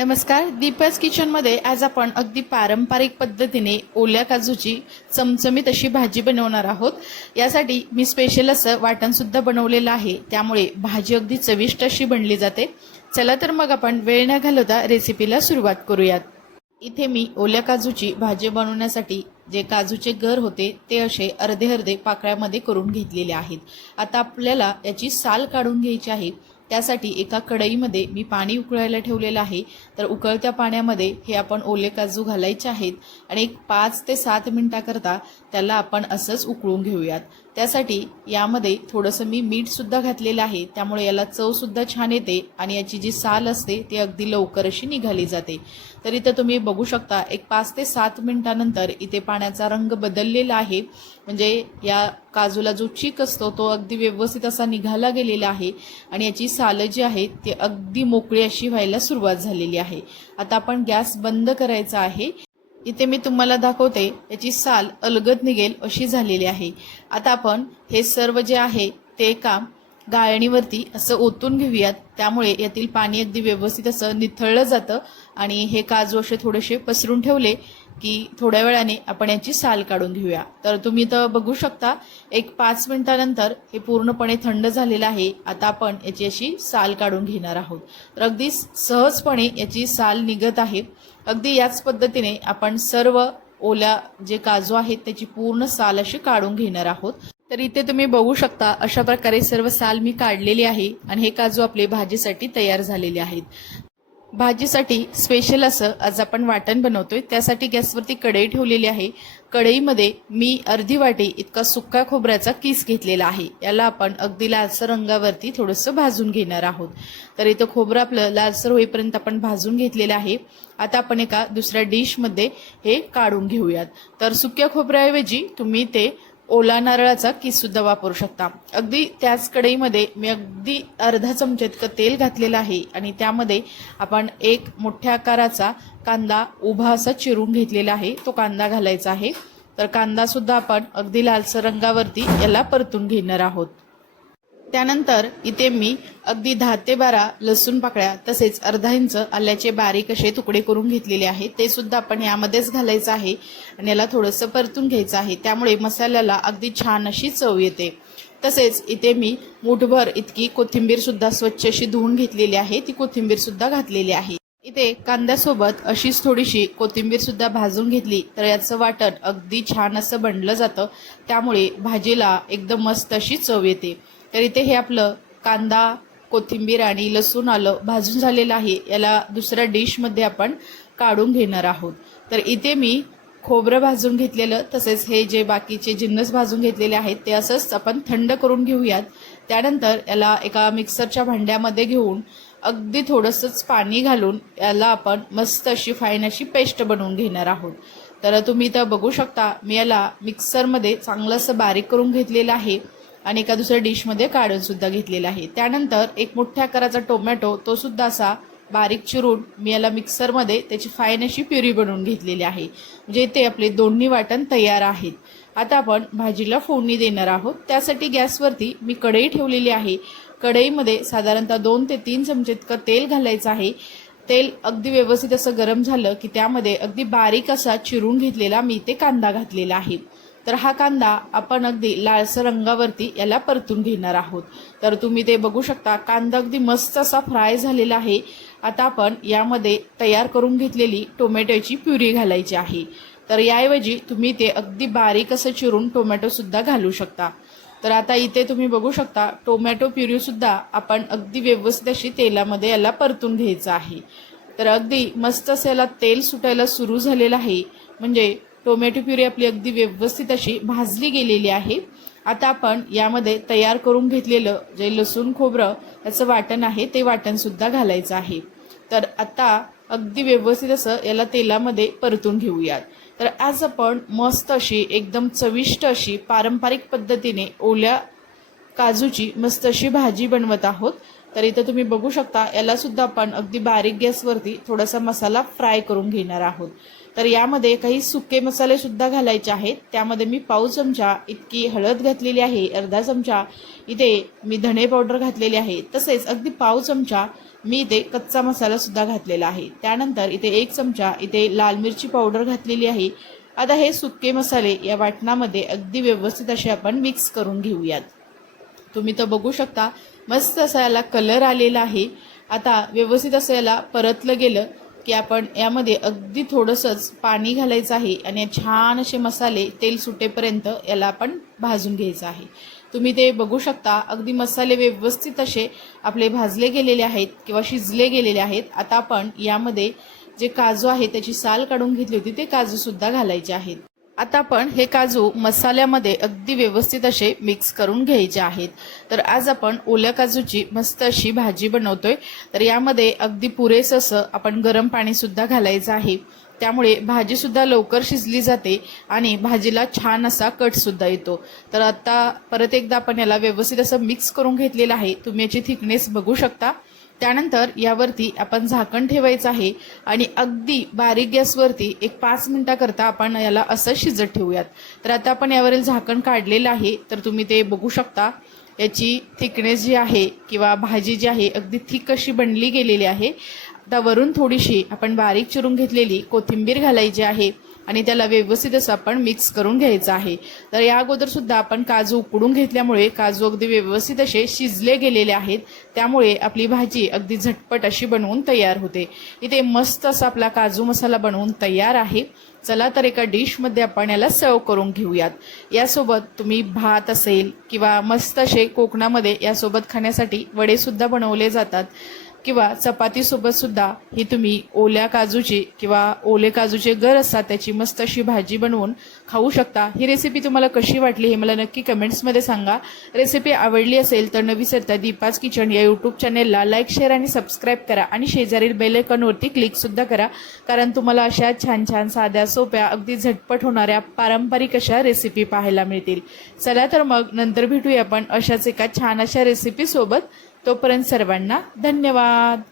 नमस्कार, दीपा's किचनमध्ये आज आपण अगदी पारंपरिक पद्धतीने ओल्या काजूची चमचमीत अशी भाजी बनवणार आहोत। यासाठी मी स्पेशल असं वाटण सुद्धा बनवलेलं आहे, त्यामुळे भाजी अगदी चविष्ट अशी बनली जाते। चला तर मग आपण वेळ न घालवता रेसिपीला सुरुवात करूयात। इथे मी ओल्या काजूची भाजी बनवण्यासाठी जे काजूचे गर होते ते असे अर्धे अर्धे पाकळ्यामध्ये करून घेतलेले आहेत। आता आपल्याला याची साल काढून घ्यायची आहे। त्यासाठी एका कढईमध्ये मी पाणी उकळायला ठेवलेलं आहे। तर उकळत्या पाण्यामध्ये हे आपण ओले काजू घालायचे आहेत आणि एक 5 ते 7 मिनिटाकरता त्याला आपण असंच उकळून घेऊयात। त्यासाठी यामध्ये थोडंसं मी मीठ सुद्धा घातलेलं आहे, त्यामुळे याला चव सुद्धा छान येते आणि याची जी साल असते ती अगदी लवकर अशी निघाली जाते। तर इथे तुम्ही बघू शकता एक 5 ते 7 मिनिटानंतर इथे पाण्याचा रंग बदललेला आहे, म्हणजे या काजूला जो चीक असतो तो अगदी व्यवस्थित असा निघाला गेलेला आहे आणि याची साल जी आहे ती अगदी मोकळी अशी व्हायला सुरुवात झालेली आहे। आता आपण गॅस बंद करायचा आहे। इथे मी तुम्हाला दाखवते याची साल अलगद निघेल अशी झालेली आहे। आता आपण हे सर्व जे आहे ते एका गाळणीवरती असं ओतून घेऊयात, त्यामुळे यातील पाणी अगदी व्यवस्थित असं निथळलं जातं आणि हे काजू असे थोडेसे पसरून ठेवले की थोड्या वेळाने आपण याची साल काढून घेऊया। तर तुम्ही तर बघू शकता एक 5 मिनिटानंतर हे पूर्णपणे थंड झालेलं आहे। आता आपण याची अशी साल काढून घेणार आहोत। तर अगदी सहजपणे याची साल निघत आहे। अगदी याच पद्धतीने आपण सर्व ओल्या जे काजू आहेत त्याची पूर्ण साल अशी काढून घेणार आहोत। तर इथे तुम्ही बघू शकता अशा प्रकारे सर्व साल मी काढलेली आहे आणि हे काजू आपले भाजीसाठी तयार झालेले आहेत। भाजीसाठी स्पेशल असं आज आपण वाटण बनवतोय। त्यासाठी गॅसवरती कढई ठेवलेली आहे। कढईमध्ये मी अर्धी वाटी इतका सुक्का खोबऱ्याचा किस घेतलेला आहे। याला आपण अगदी लालसर रंगावरती थोडंसं भाजून घेणार आहोत। तर इथं खोबरं आपलं लालसर होईपर्यंत आपण भाजून घेतलेलं आहे। आता आपण एका दुसऱ्या डिशमध्ये हे काढून घेऊयात। तर सुक्या खोबऱ्याऐवजी तुम्ही ते ओला नारळाचा किस सुद्धा वापरू शकता। अगदी त्याच कढईमध्ये मी अगदी अर्धा चमचा इतकं तेल घातलेलं आहे आणि त्यामध्ये आपण एक मोठ्या आकाराचा कांदा उभा असा चिरून घेतलेला आहे, तो कांदा घालायचा आहे। तर कांदा सुद्धा आपण अगदी लालसर रंगावरती याला परतून घेणार आहोत। त्यानंतर इथे मी अगदी 10 ते 12 लसूण पाकळ्या तसेच अर्धा इंच आल्याचे बारीक असे तुकडे करून घेतलेले आहेत, ते सुद्धा आपण यामध्येच घालायचं आहे आणि याला थोडंसं परतून घ्यायचं आहे, त्यामुळे मसाल्याला अगदी छान अशी चव येते। तसेच इथे मी मुठभर इतकी कोथिंबीर सुद्धा स्वच्छ अशी धुवून घेतलेली आहे, ती कोथिंबीर सुद्धा घातलेली आहे। इथे कांद्यासोबत अशीच थोडीशी कोथिंबीर सुद्धा भाजून घेतली तर याचं वाटण अगदी छान असं बनलं जातं, त्यामुळे भाजीला एकदम मस्त अशी चव येते। तर इथे हे आपलं कांदा कोथिंबीर आणि लसूण आलं भाजून झालेलं आहे, याला दुसऱ्या डिशमध्ये आपण काढून घेणार आहोत। तर इथे मी खोबरं भाजून घेतलेलं तसेच हे जे बाकीचे जिन्नस भाजून घेतलेले आहेत ते असंच आपण थंड करून घेऊयात। त्यानंतर याला एका मिक्सरच्या भांड्यामध्ये घेऊन अगदी थोडंसंच पाणी घालून याला आपण मस्त अशी फाईन अशी पेस्ट बनवून घेणार आहोत। तर तुम्ही इथं बघू शकता मी याला मिक्सरमध्ये चांगलं असं बारीक करून घेतलेलं आहे आणि एका दुसऱ्या डिशमध्ये काढून सुद्धा घेतलेला आहे। त्यानंतर एक मोठ्या आकाराचा टोमॅटो तो सुद्धा असा बारीक चिरून मी याला मिक्सरमध्ये त्याची फाईन अशी प्युरी बनवून घेतलेली आहे, म्हणजे ते आपले दोन्ही वाटण तयार आहेत। आता आपण भाजीला फोडणी देणार आहोत। त्यासाठी गॅसवरती मी कढई ठेवलेली आहे। कढईमध्ये साधारणतः 2 ते 3 चमचे इतकं तेल घालायचं आहे। तेल अगदी व्यवस्थित असं गरम झालं की त्यामध्ये अगदी बारीक असा चिरून घेतलेला मी ते कांदा घातलेला आहे। तर हा कांदा आपण अगदी लालसर रंगावरती याला परतून घेणार आहोत। तर तुम्ही ते बघू शकता कांदा अगदी मस्त असा फ्राय झालेला आहे। आता आपण यामध्ये तयार करून घेतलेली टोमॅटोची प्युरी घालायची आहे। तर याऐवजी तुम्ही ते अगदी बारीक असं चिरून टोमॅटो सुद्धा घालू शकता। तर आता इथे तुम्ही बघू शकता टोमॅटो प्युरी सुद्धा आपण अगदी व्यवस्थित अशी तेलामध्ये याला परतून घ्यायचं आहे। तर अगदी मस्त असं याला तेल सुटायला सुरू झालेलं आहे, म्हणजे टोमॅटो प्युरी आपली अगदी व्यवस्थित अशी भाजली गेलेली आहे। आता आपण यामध्ये तयार करून घेतलेलं जे लसूण खोबरं याचं वाटण आहे ते वाटण सुद्धा घालायचं आहे। तर आता अगदी व्यवस्थित असं याला तेलामध्ये परतून घेऊयात। तर आज आपण मस्त अशी एकदम चविष्ट अशी पारंपरिक पद्धतीने ओल्या काजूची मस्त अशी भाजी बनवत आहोत। तर इथे तुम्ही बघू शकता याला सुद्धा आपण अगदी बारीक गॅसवरती थोडासा मसाला फ्राय करून घेणार आहोत। तर यामध्ये काही सुके मसाले सुद्धा घालायचे आहेत। त्यामध्ये मी पाव चमचा इतकी हळद घातलेली आहे, अर्धा चमचा इथे मी धणे पावडर घातलेली आहे, तसेच अगदी पाव चमचा मी इथे कच्चा मसाला सुद्धा घातलेला आहे। त्यानंतर इथे 1 चमचा इथे लाल मिरची पावडर घातलेली आहे। आता हे सुके मसाले या वाटणामध्ये अगदी व्यवस्थित असे आपण मिक्स करून घेऊयात। तुम्ही तर बघू शकता मस्त असा याला कलर आलेला आहे। आता व्यवस्थित असं याला परतलं गेलं की आपण यामध्ये अगदी थोडंसंच पाणी घालायचं आहे आणि छान असे मसाले तेल सुटेपर्यंत याला आपण भाजून घ्यायचं आहे। तुम्ही ते बघू शकता अगदी मसाले व्यवस्थित असे आपले भाजले गेलेले आहेत किंवा शिजले गेलेले आहेत। आता आपण यामध्ये जे काजू आहे त्याची साल काढून घेतली होती ते काजू सुद्धा घालायचे आहेत। आता आपण हे काजू मसाल्यामध्ये अगदी व्यवस्थित असे मिक्स करून घ्यायचे आहेत। तर आज आपण ओल्या काजूची मस्त अशी भाजी बनवतोय। तर यामध्ये अगदी पुरेसं असं आपण गरम पाणी सुद्धा घालायचं आहे। त्यामुळे भाजी सुद्धा लवकर शिजली जाते आणि भाजीला छान असा कट सुद्धा येतो। तर आता परत एकदा आपण याला व्यवस्थित असं मिक्स करून घेतलेलं आहे। तुम्ही याची थिकनेस बघू शकता। त्यानंतर यावरती आपण झाकण ठेवायचं आहे आणि अगदी बारीक गॅसवरती एक 5 मिनिटाकरता आपण याला असं शिजत ठेवूयात। तर आता आपण यावरील झाकण काढलेलं आहे। तर तुम्ही ते बघू शकता याची थिकनेस जी आहे किंवा भाजी जी आहे अगदी थिक अशी बनली गेलेली आहे। आता वरून थोडीशी आपण बारीक चिरून घेतलेली कोथिंबीर घालायची आहे आणि त्याला व्यवस्थित असं आपण मिक्स करून घ्यायचं आहे। तर या अगोदर सुद्धा आपण काजू उकडून घेतल्यामुळे काजू अगदी व्यवस्थित असे शिजले गेलेले आहेत। त्यामुळे आपली भाजी अगदी झटपट अशी बनवून तयार होते। इथे मस्त असा आपला काजू मसाला बनवून तयार आहे। चला तर एका डिशमध्ये आपण याला सर्व करून घेऊयात। यासोबत तुम्ही भात असेल किंवा मस्त असे कोकणामध्ये यासोबत खाण्यासाठी वडे सुद्धा बनवले जातात किंवा चपाती सोबत सुद्धा ही तुम्ही ओल्या काजूची किंवा ओले काजूचे गर असतात त्याची मस्त अशी भाजी बनवून खाऊ शकता। ही रेसिपी तुम्हाला कशी वाटली हे मला नक्की कमेंट्समध्ये सांगा। रेसिपी आवडली असेल तर नवीसरता दीपाज किचन या यूट्यूब चॅनेलला लाईक शेअर आणि सबस्क्राईब करा आणि शेजारील बेल आयकॉनवरती क्लिक सुद्धा करा, कारण तुम्हाला अशा छान छान साध्या सोप्या अगदी झटपट होणाऱ्या पारंपरिक अशा रेसिपी पाहायला मिळतील। चला तर मग नंतर भेटूया आपण अशाच एका छान अशा रेसिपी सोबत। तोपर्यंत सर्वांना धन्यवाद।